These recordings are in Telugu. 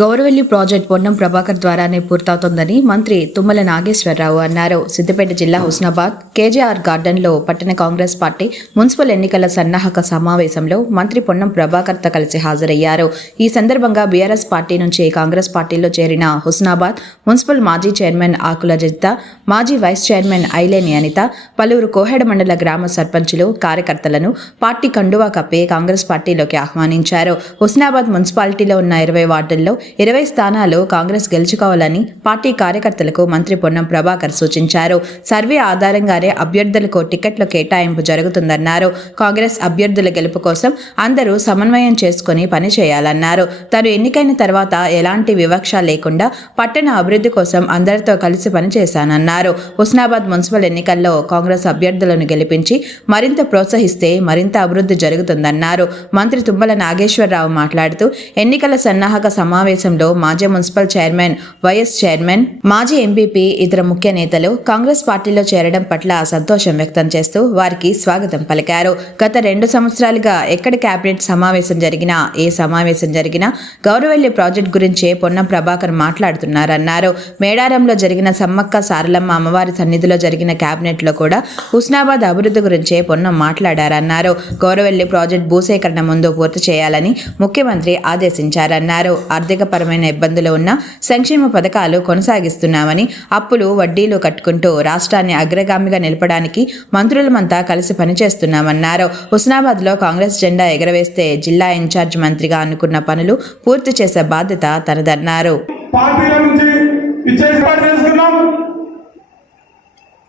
గౌరవెల్లి ప్రాజెక్ట్ పొన్నం ప్రభాకర్ ద్వారానే పూర్తవుతోందని మంత్రి తుమ్మల నాగేశ్వరరావు అన్నారు. సిద్దిపేట జిల్లా హుస్నాబాద్ కేజీఆర్ గార్డెన్లో పట్టణ కాంగ్రెస్ పార్టీ మున్సిపల్ ఎన్నికల సన్నాహక సమావేశంలో మంత్రి పొన్నం ప్రభాకర్తో కలిసి హాజరయ్యారు. ఈ సందర్భంగా బీఆర్ఎస్ పార్టీ నుంచి కాంగ్రెస్ పార్టీలో చేరిన హుస్నాబాద్ మున్సిపల్ మాజీ చైర్మన్ ఆకుల జిత మాజీ వైస్ చైర్మన్ ఐలేని అనిత పలువురు కోహెడ మండల గ్రామ సర్పంచులు కార్యకర్తలను పార్టీ కండువా కప్పి కాంగ్రెస్ పార్టీలోకి ఆహ్వానించారు. హుస్నాబాద్ మున్సిపాలిటీలో ఉన్న ఇరవై వార్డుల్లో ఇరవై స్థానాలు కాంగ్రెస్ గెలుచుకోవాలని పార్టీ కార్యకర్తలకు మంత్రి పొన్నం ప్రభాకర్ సూచించారు. సర్వే ఆధారంగానే అభ్యర్థులకు టికెట్ల కేటాయింపు జరుగుతుందన్నారు. కాంగ్రెస్ అభ్యర్థుల గెలుపు కోసం అందరూ సమన్వయం చేసుకుని పనిచేయాలన్నారు తాను ఎన్నికైన తర్వాత ఎలాంటి వివక్ష లేకుండా పట్టణ అభివృద్ధి కోసం అందరితో కలిసి పనిచేశానన్నారు హుస్నాబాద్ మున్సిపల్ ఎన్నికల్లో కాంగ్రెస్ అభ్యర్థులను గెలిపించి మరింత ప్రోత్సహిస్తే మరింత అభివృద్ధి జరుగుతుందన్నారు. మంత్రి తుమ్మల నాగేశ్వరరావు మాట్లాడుతూ ఎన్నికల సన్నాహక సమావేశంలో మాజీ మున్సిపల్ చైర్మన్ వైఎస్ చైర్మన్ మాజీ ఎంపీపీ ఇతర ముఖ్య నేతలు కాంగ్రెస్ పార్టీలో చేరడం పట్ల సంతోషం వ్యక్తం చేస్తూ వారికి స్వాగతం పలికారు. గత రెండు సంవత్సరాలుగా ఎక్కడ కేబినెట్ సమావేశం జరిగినా ఏ సమావేశం జరిగినా గౌరవల్లి ప్రాజెక్ట్ గురించే పొన్నం ప్రభాకర్ మాట్లాడుతున్నారన్నారు. మేడారంలో జరిగిన సమ్మక్క సారలమ్మ అమ్మవారి సన్నిధిలో జరిగిన కేబినెట్లో కూడా హుస్నాబాద్ అభివృద్ధి గురించే పొన్నం మాట్లాడారన్నారు. గౌరవల్లి ప్రాజెక్ట్ భూసేకరణ ముందు పూర్తి చేయాలని ముఖ్యమంత్రి ఆదేశించారన్నారు. ఆర్థికపరమైన ఇబ్బందులు ఉన్న సంక్షేమ పథకాలు కొనసాగిస్తున్నామని అప్పులు వడ్డీలు కట్టుకుంటూ రాష్ట్రాన్ని అగ్రగామిగా నిలపడానికి మంత్రులమంతా కలిసి పనిచేస్తున్నామన్నారు. హుస్నాబాద్లో కాంగ్రెస్ జెండా ఎగరవేస్తే జిల్లా ఇన్ఛార్జ్ మంత్రిగా అనుకున్న పనులు పూర్తి చేసే బాధ్యత తనదన్నారు.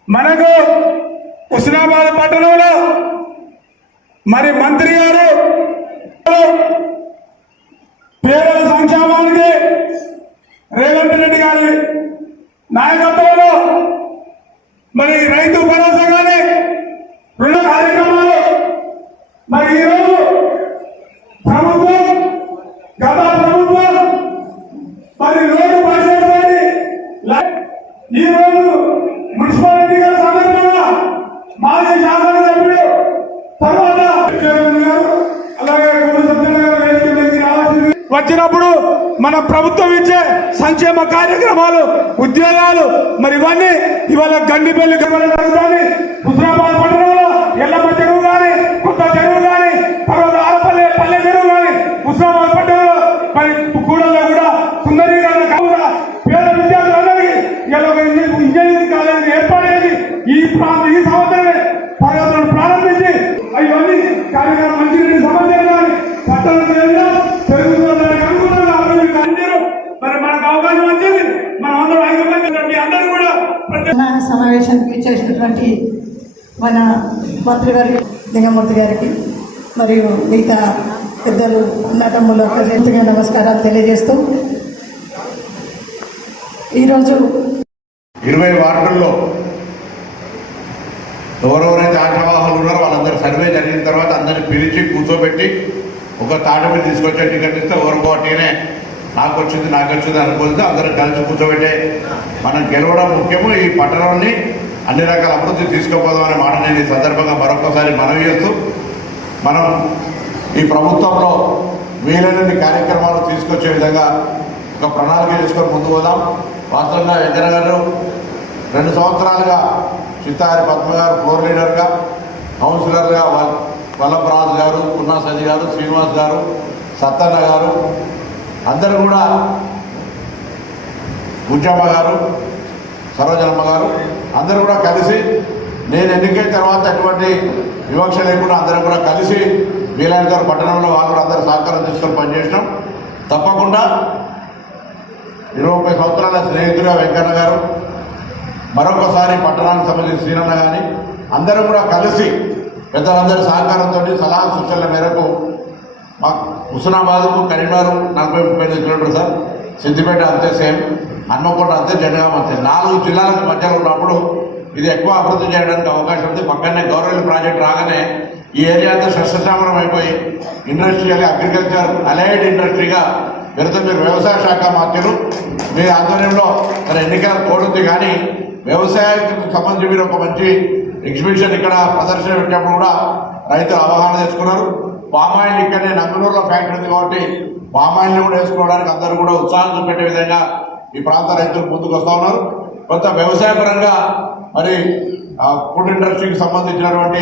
మనకు హుస్నాబాద్ పట్టణంలో మరి మంత్రి గారు పేదల సంక్షేమానికి రేవంత్ రెడ్డి గారి నాయకత్వంలో మరి రైతు భరోసా కానీ రుణ కార్యక్రమాలు. మరి ఈరోజు ప్రభుత్వం గత ప్రభుత్వం మరి రోడ్డు పరిశీలించండి ఈ రోజు మున్సిపల్ ఎన్నికల సందర్భంగా మాజీ శాసనసభ్యుడు తర్వాత చైర్మన్ గారు అలాగే కుటుంబ సభ్యులు గారు వేదిక మీదకి రావాల్సింది. వచ్చినప్పుడు మన ప్రభుత్వం ఇచ్చే సంక్షేమ కార్యక్రమాలు ఉద్యోగాలు మరి ఇవన్నీ ఇవాళ గండిపల్లి గమనం జరుగుతుంది హుస్నాబాద్ పట్టణంలో ఎల్లమ్మ చెరువు కానీ కొత్త చెరువు కానీ తర్వాత ఆరపల్లె పల్లె చెరువు కానీ హుస్నాబాద్ పట్టణంలో మరి కూడల్లో కూడా సుందరీకరణ కాకుండా పేద విద్యార్థులందరికీ ఇలా ఒక ఇంజనీరింగ్ ఇంజనీరింగ్ కాలేజీ ఏర్పాటు చేసి ఈ ప్రాంత ఈ సంవత్సరమే తరగతులను ప్రారంభించి ఇవన్నీ కార్యక్రమం మంచినీటి సమస్యలు కానీ పట్టణం చేయాలి పెరుగుతుందని అనుగుణంగా అభివృద్ధి అందరూ మరి మనకు అవకాశం వచ్చింది మనం అందరం ఐక్యమత్యం మీ అందరూ కూడా ప్రతి తెలంగాణ సమావేశానికి చేసినటువంటి మన మంత్రి గారి లింగమూర్తి గారికి మరియు మిగతా పెద్దలు అన్నదమ్ములు ప్రజెంట్గా నమస్కారాలు తెలియజేస్తూ ఈరోజు ఇరవై వార్డుల్లో ఎవరెవరైతే ఆశావాహులు ఉన్నారో వాళ్ళందరూ సర్వే జరిగిన తర్వాత అందరిని పిలిచి కూర్చోబెట్టి ఒక తాట మీద తీసుకొచ్చే టికెట్ ఇస్తే ఎవరికో నాకు వచ్చింది నాకు వచ్చింది అనుకుంటే అందరం కలిసి కూర్చోబెట్టే. మనం గెలవడం ముఖ్యము ఈ పట్టణాన్ని అన్ని రకాల అభివృద్ధి తీసుకుపోదాం అనే మాట నేను ఈ సందర్భంగా మరొకసారి మనవి చేస్తూ మనం ఈ ప్రభుత్వంలో వీలైనన్ని కార్యక్రమాలు తీసుకొచ్చే విధంగా ఒక ప్రణాళిక చేసుకొని ముందుకు పోదాం. వాస్తవంగా వెంకన్న గారు రెండు సంవత్సరాలుగా చిత్తారి పద్మ గారు ఫ్లోర్ లీడర్గా కౌన్సిలర్గా వల్లభరాజు గారు పున్నా సది గారు శ్రీనివాస్ గారు సత్తన్న గారు అందరూ కూడా బుజ్జమ్మ గారు సరోజనమ్మ గారు అందరూ కూడా కలిసి నేను ఎన్నికైన తర్వాత ఎటువంటి వివక్ష లేకుండా అందరం కూడా కలిసి వీలైన గారు పట్టణంలో వాళ్ళు కూడా అందరూ సహకారం తీసుకొని పనిచేసినాం. తప్పకుండా ఇరవై ముప్పై సంవత్సరాల స్నేహితుడిగా వెంకన్న గారు మరొకసారి పట్టణానికి సంబంధించి శ్రీనన్న కానీ అందరూ కూడా కలిసి పెద్దలందరి సహకారంతో సలహా సూచనల మేరకు మాకు హుస్నాబాద్కు కరీంనగర్ నలభై ముప్పై ఐదు కిలోమీటర్లు సార్. సిద్దిపేట అంతే సేమ్. హన్మకొండ అంతే జనగామ అంతే. నాలుగు జిల్లాలకు మధ్యలో ఉన్నప్పుడు ఇది ఎక్కువ అభివృద్ధి చేయడానికి అవకాశం ఉంది. పక్కనే గౌరవ ప్రాజెక్ట్ రాగానే ఈ ఏరియా అంతా సస్యశ్యామలం అయిపోయి ఇండస్ట్రియల్ అగ్రికల్చర్ అలైడ్ ఇండస్ట్రీగా పెడితే మీరు వ్యవసాయ శాఖ మాత్రులు మీ ఆధ్వర్యంలో మరి ఎన్నికల కోడ్ కానీ వ్యవసాయానికి సంబంధించి మీరు ఒక మంచి ఎగ్జిబిషన్ ఇక్కడ ప్రదర్శన పెట్టినప్పుడు కూడా రైతులు అవగాహన తెచ్చుకున్నారు. పామాయిల్ ఇక్కడనే నంగనూరులో ఫ్యాక్టరీ ఉంది కాబట్టి పామాయిల్ని కూడా వేసుకోవడానికి అందరూ కూడా ఉత్సాహం చూపెట్టే విధంగా ఈ ప్రాంత రైతులు ముందుకు వస్తూ ఉన్నారు. కొంత వ్యవసాయ పరంగా మరి ఫుడ్ ఇండస్ట్రీకి సంబంధించినటువంటి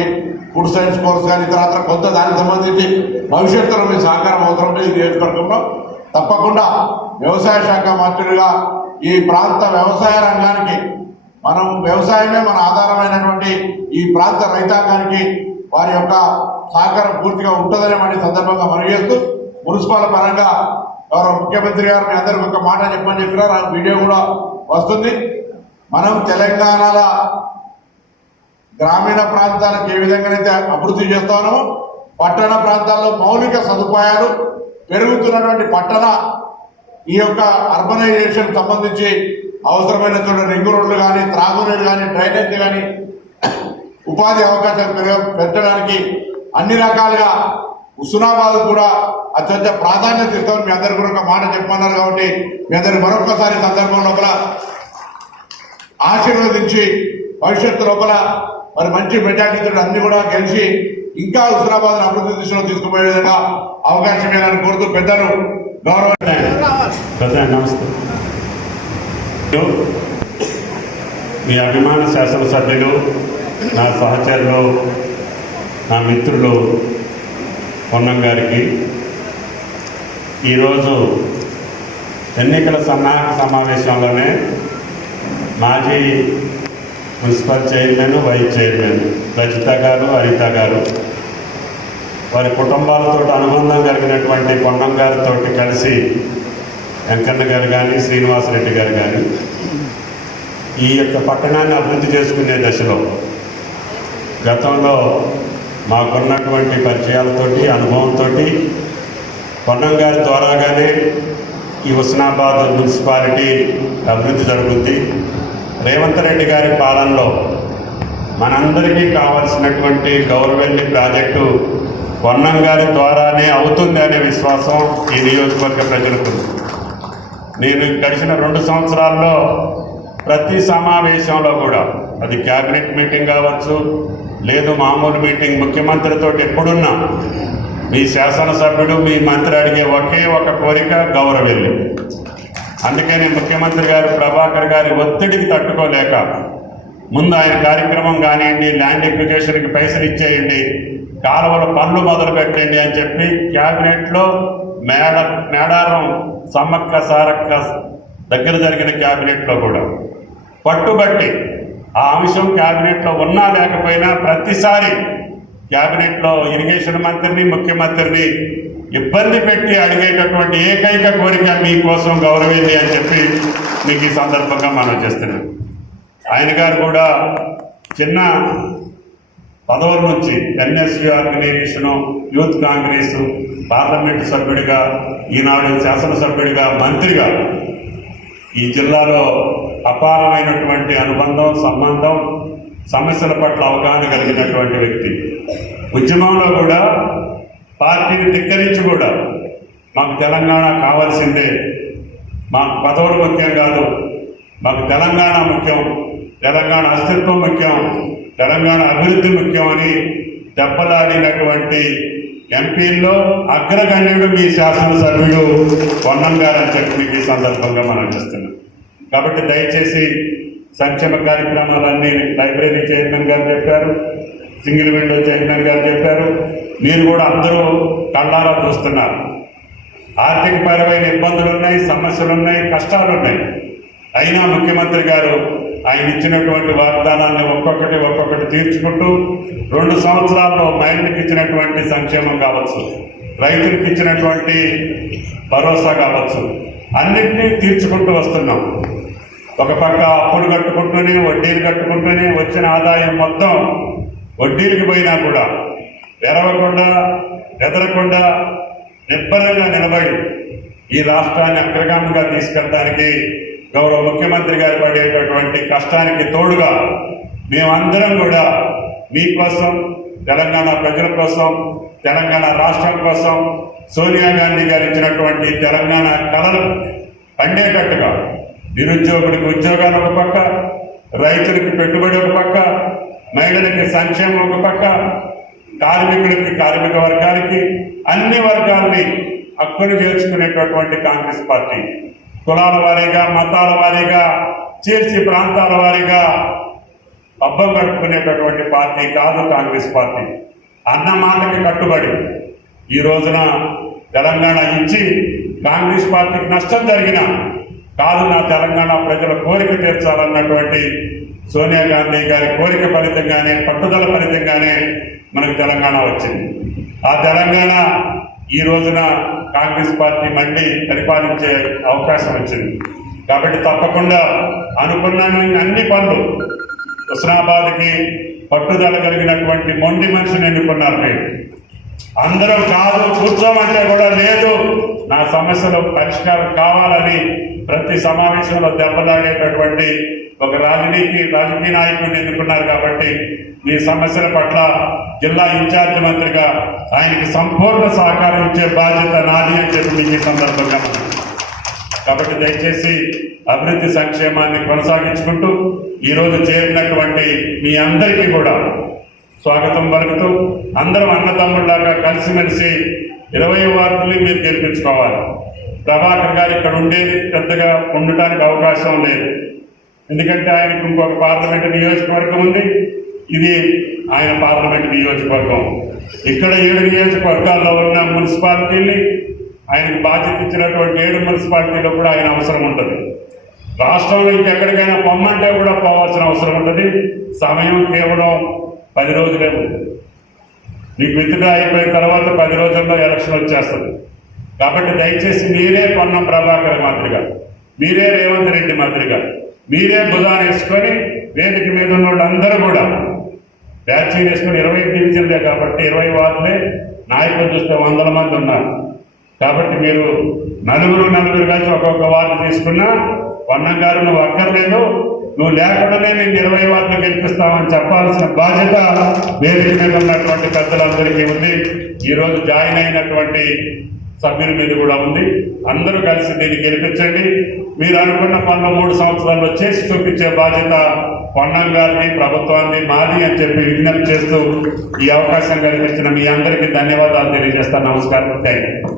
ఫుడ్ సైన్స్ కోర్స్ కానీ తర్వాత కొంత దానికి సంబంధించి భవిష్యత్తులో మీ సహకారం అవసరం ఉంటుంది ఈ నియోజకవర్గంలో తప్పకుండా వ్యవసాయ శాఖ మంత్రులుగా ఈ ప్రాంత వ్యవసాయ రంగానికి మనం వ్యవసాయమే మన ఆధారమైనటువంటి ఈ ప్రాంత రైతాంగానికి వారి యొక్క సహకారం పూర్తిగా ఉంటుందనే వాటి సందర్భంగా మనవి చేస్తూ మున్సిపల్ పరంగా గౌరవ ముఖ్యమంత్రి గారు మీ అందరికి ఒక మాట చెప్పమని చెప్పినారు ఆ వీడియో కూడా వస్తుంది. మనం తెలంగాణలో గ్రామీణ ప్రాంతాలకు ఏ విధంగానైతే అభివృద్ధి చేస్తామో పట్టణ ప్రాంతాల్లో మౌలిక సదుపాయాలు పెరుగుతున్నటువంటి పట్టణ ఈ యొక్క అర్బనైజేషన్ సంబంధించి అవసరమైన రింగు రోడ్లు కానీ త్రాగునీరు కానీ డ్రైనేజ్ కానీ ఉపాధి అవకాశాలు పెరగ పెంచడానికి అన్ని రకాలుగా హుస్నాబాద్ కూడా అత్యంత ప్రాధాన్యత ఇస్తామని మీ అందరు కూడా ఒక మాట చెప్పన్నారు కాబట్టి మీ అందరు మరొకసారి సందర్భం లోపల ఆశీర్వదించి భవిష్యత్తు లోపల మరి మంచి మెజార్టీతో అన్ని కూడా గెలిచి ఇంకా హుస్నాబాద్ అభివృద్ధి దిశలో తీసుకుపోయే విధంగా అవకాశం ఇవ్వాలని కోరుతూ పెద్దలు గౌరవ నమస్తే. మీ అభిమాన శాసనసభ్యులు నా సహచరులు నా మిత్రులు పొన్నం గారికి. ఈరోజు ఎన్నికల సన్నాహక సమావేశంలోనే మాజీ municipal chairman vice chairman Rajitha garu Haritha garu. వారి కుటుంబాలతో అనుబంధం కలిగినటువంటి పొన్నం గారితో కలిసి వెంకన్న గారు కానీ శ్రీనివాసరెడ్డి గారు కానీ ఈ యొక్క పట్టణాన్ని అభివృద్ధి చేసుకునే దశలో గతంలో మాకున్నటువంటి పరిచయాలతోటి అనుభవంతో పొన్నం గారి ద్వారాగానే ఈ హుస్నాబాద్ మున్సిపాలిటీ అభివృద్ధి జరుగుద్ది. రేవంత్ రెడ్డి గారి పాలనలో మనందరికీ కావలసినటువంటి గౌరవెల్లి ప్రాజెక్టు పొన్నం గారి ద్వారానే అవుతుంది అనే విశ్వాసం ఈ నియోజకవర్గ ప్రజలకు. నేను గడిచిన రెండు సంవత్సరాల్లో ప్రతి సమావేశంలో కూడా అది క్యాబినెట్ మీటింగ్ కావచ్చు లేదు మామూలు మీటింగ్ ముఖ్యమంత్రితో ఎప్పుడున్నా. మీ శాసనసభ్యుడు మీ మంత్రి అడిగే ఒకే ఒక కోరిక గౌరవెల్లి. అందుకని ముఖ్యమంత్రి గారు ప్రభాకర్ గారి ఒత్తిడికి తట్టుకోలేక ముందు ఆయన కార్యక్రమం కానివ్వండి ల్యాండ్ ఎప్లికేషన్కి పైసలు ఇచ్చేయండి కాలువల పనులు మొదలు పెట్టండి అని చెప్పి క్యాబినెట్లో మేడ మేడారం సమ్మక్క సారక్క దగ్గర జరిగిన క్యాబినెట్లో కూడా. పట్టుబట్టి ఆ అంశం క్యాబినెట్లో ఉన్నా లేకపోయినా ప్రతిసారి క్యాబినెట్లో ఇరిగేషన్ మంత్రిని ముఖ్యమంత్రిని ఇబ్బంది పెట్టి అడిగేటటువంటి ఏకైక కోరిక మీకోసం గౌరవింది అని చెప్పి మీకు ఈ సందర్భంగా మనం చేస్తున్నాం. ఆయన గారు కూడా చిన్న పదవుల నుంచి NSU organisation youth Congress parliament సభ్యుడిగా ఈనాడు శాసనసభ్యుడిగా మంత్రిగా ఈ జిల్లాలో అపారమైనటువంటి అనుబంధం సంబంధం సమస్యల పట్ల అవగాహన కలిగినటువంటి వ్యక్తి. ఉద్యమంలో కూడా పార్టీని ధిక్కరించి కూడా మాకు తెలంగాణ కావాల్సిందే. మాకు పదవులు ముఖ్యం కాదు. మాకు తెలంగాణ ముఖ్యం. తెలంగాణ అస్తిత్వం ముఖ్యం. తెలంగాణ అభివృద్ధి ముఖ్యం అని దెబ్బలాడినటువంటి ఎంపీల్లో అగ్రగణ్యుడు మీ శాసనసభ్యుడు పొన్నం గారు అని చెప్పి మీకు ఈ సందర్భంగా మనం చేస్తున్నాం. కాబట్టి దయచేసి సంక్షేమ కార్యక్రమాలన్నీ లైబ్రరీ చైర్మన్ గారు చెప్పారు సింగిల్ విండో చైర్మన్ గారు చెప్పారు. మీరు కూడా అందరూ కళ్ళారా చూస్తున్నారు. ఆర్థిక పరమైన ఇబ్బందులు ఉన్నాయి సమస్యలు ఉన్నాయి కష్టాలు ఉన్నాయి అయినా ముఖ్యమంత్రి గారు ఆయన ఇచ్చినటువంటి వాగ్దానాన్ని ఒక్కొక్కటి ఒక్కొక్కటి తీర్చుకుంటూ రెండు సంవత్సరాల్లో మహిళలకు ఇచ్చినటువంటి సంక్షేమం కావచ్చు రైతులకు ఇచ్చినటువంటి భరోసా కావచ్చు అన్నింటినీ తీర్చుకుంటూ వస్తున్నాం. ఒక పక్క అప్పులు కట్టుకుంటూనే వడ్డీలు కట్టుకుంటూనే వచ్చిన ఆదాయం మొత్తం వడ్డీలకు పోయినా కూడా ఎరవకుండా ఎదరకుండా నిబ్బరంగా నిలబడి ఈ రాష్ట్రాన్ని అగ్రగామిగా తీసుకెళ్ళడానికి గౌరవ ముఖ్యమంత్రి గారు పడేటటువంటి కష్టానికి తోడుగా మేమందరం కూడా మీకోసం తెలంగాణ ప్రజల కోసం తెలంగాణ రాష్ట్రం కోసం సోనియా గాంధీ గారు ఇచ్చినటువంటి తెలంగాణ కళలు పండేటట్టుగా నిరుద్యోగులకు ఉద్యోగాలు ఒక పక్క రైతులకు పెట్టుబడి ఒక పక్క మహిళలకి సంక్షేమం ఒక పక్క కార్మికులకి కార్మిక వర్గానికి అన్ని వర్గాల్ని హక్కుని చేర్చుకునేటటువంటి కాంగ్రెస్ పార్టీ. కులాల వారీగా మతాల వారీగా చేర్చి ప్రాంతాల వారీగా అబ్బం కట్టుకునేటటువంటి పార్టీ కాదు కాంగ్రెస్ పార్టీ. అన్న మాటకి కట్టుబడి ఈ రోజున తెలంగాణ ఇచ్చి కాంగ్రెస్ పార్టీకి నష్టం జరిగిన కాదు నా తెలంగాణ ప్రజల కోరిక తీర్చాలన్నటువంటి సోనియా గాంధీ గారి కోరిక ఫలితంగానే పట్టుదల ఫలితంగానే మనకు తెలంగాణ వచ్చింది. ఆ తెలంగాణ ఈ రోజున కాంగ్రెస్ పార్టీ మళ్ళీ పరిపాలించే అవకాశం వచ్చింది. కాబట్టి తప్పకుండా అనుకున్న అన్ని పనులు హుస్నాబాద్కి పట్టుదల కలిగినటువంటి మొండి మనిషిని ఎన్నుకున్నారు మీరు. అందరూ కాదు కూర్చోమంటే కూడా లేదు. నా సమస్యలు పరిష్కారం కావాలని ప్రతి సమావేశంలో దెబ్బలాడేటటువంటి ఒక రాజనీతి రాజకీయ నాయకుడిని ఎన్నుకున్నారు కాబట్టి మీ సమస్యల పట్ల జిల్లా ఇన్ఛార్జ్ మంత్రిగా ఆయనకి సంపూర్ణ సహకారం ఇచ్చే బాధ్యత నాది అని చెప్పి మీకు ఈ సందర్భంగా కాబట్టి దయచేసి అభివృద్ధి సంక్షేమాన్ని కొనసాగించుకుంటూ ఈరోజు చేరినటువంటి మీ అందరికీ కూడా స్వాగతం పలుకుతూ అందరం అన్నదమ్ముళ్ళగా కలిసిమెలిసి ఇరవై వార్డుల్ని మీరు గెలిపించుకోవాలి. ప్రభాకర్ గారు ఇక్కడ ఉండేది పెద్దగా ఉండటానికి అవకాశం లేదు. ఎందుకంటే ఆయనకు ఇంకొక పార్లమెంట్ నియోజకవర్గం ఉంది. ఇది ఆయన పార్లమెంట్ నియోజకవర్గం. ఇక్కడ ఏడు నియోజకవర్గాల్లో ఉన్న మున్సిపాలిటీని ఆయనకు బాధ్యత ఇచ్చినటువంటి ఏడు మున్సిపాలిటీలో కూడా ఆయన అవసరం ఉంటుంది. రాష్ట్రంలో ఇంకెక్కడికైనా పొమ్మంటే కూడా పోవాల్సిన అవసరం ఉంటుంది. సమయం కేవలం పది రోజులే మీకు విత్డ్రా అయిపోయిన తర్వాత పది రోజుల్లో ఎలక్షన్ వచ్చేస్తుంది. కాబట్టి దయచేసి మీరే పొన్నం ప్రభాకర్ మాదిరిగా మీరే రేవంత్ రెడ్డి మాదిరిగా మీరే బుధాన్ని వేసుకొని వేదిక మీద ఉన్న వాళ్ళందరూ కూడా బ్యాచింగ్ వేసుకొని ఇరవై డివిజన్లే కాబట్టి ఇరవై వార్డులే. నాయకులు చూస్తే వందల మంది ఉన్నారు. కాబట్టి మీరు నలుగురు నలుగురు కలిసి ఒక్కొక్క వార్డు తీసుకున్నా వన్నం గారు నువ్వు అక్కర్లేదు. నువ్వు లేకుండానే నేను ఇరవై వార్డులు గెలిపిస్తామని చెప్పాల్సిన బాధ్యత వేదిక మీద ఉన్నటువంటి పెద్దలందరికీ ఉంది. ఈరోజు జాయిన్ అయినటువంటి సభ్యుల మీద కూడా ఉంది. అందరూ కలిసి దీన్ని గెలిపించండి. మీరు అనుకున్న పనులు మూడు సంవత్సరాల్లో చేసి చూపించే బాధ్యత పొన్నం గారిని ప్రభుత్వాన్ని మాది అని చెప్పి విజ్ఞప్తి చేస్తూ ఈ అవకాశం కల్పించిన మీ అందరికీ ధన్యవాదాలు తెలియజేస్తాను నమస్కారం. Thank you